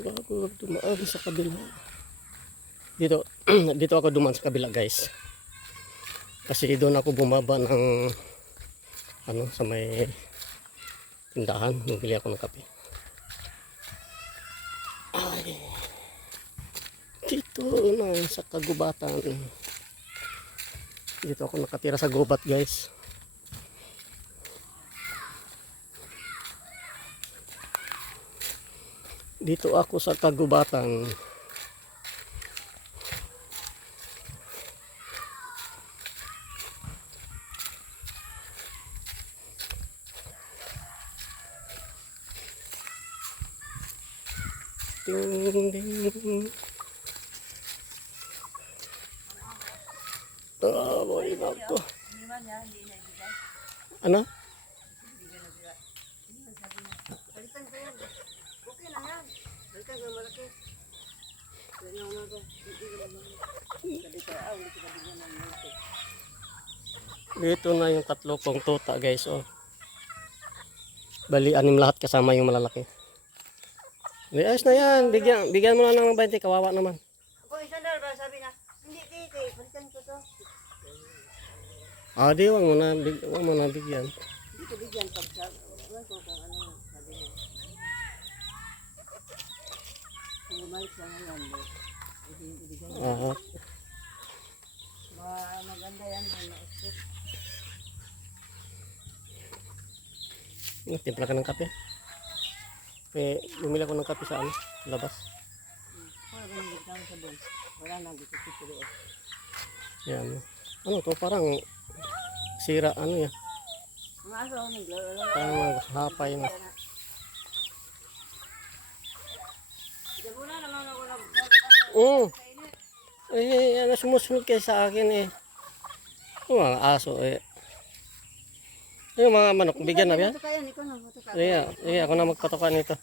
Dito ako dumaan sa kabila. Dito, dito ako dumaan sa kabila guys. Kasi doon ako bumaba ng ano sa may tindahan. Bumili ako ng kape. Ay. Dito na sa kagubatan. Dito ako nakatira sa gubat guys. Dito ako sa kagubatan. Ding ding. Oh, boy, nako. Ano? Dito na yung tatlo kong tuta guys, oh. Bali, 6 lahat kasama yung malalaki. Ayos na yan, bigyan mo na ng 20, kawawa naman. Ako isang dalawa, sabi na, hindi titi, palitan ko to. Ah, di, wag mo na bigyan. Hindi ko bigyan pag sabi, wala ko kung ano sabi niya. Kung bumalik sa ngayon, hindi bigyan. Ah, Maganda yan, ma-expect. timpla ka ng kape. Bumili ako ng kape sa ano, labas. Wala ko nang bigyan sa doon. Wala na, dito titi. Yan. Ano to, parang sira, ano yan. Mga aso, naglaro. Parang maghapay na. Diyan na naman ako na. Oo. Ano, sumusunod kayo sa akin eh. Yung mga aso eh. Yung mga manok, bigyan na yan. Ito kaya, ikaw na. Iya, ako na magpatokan nito.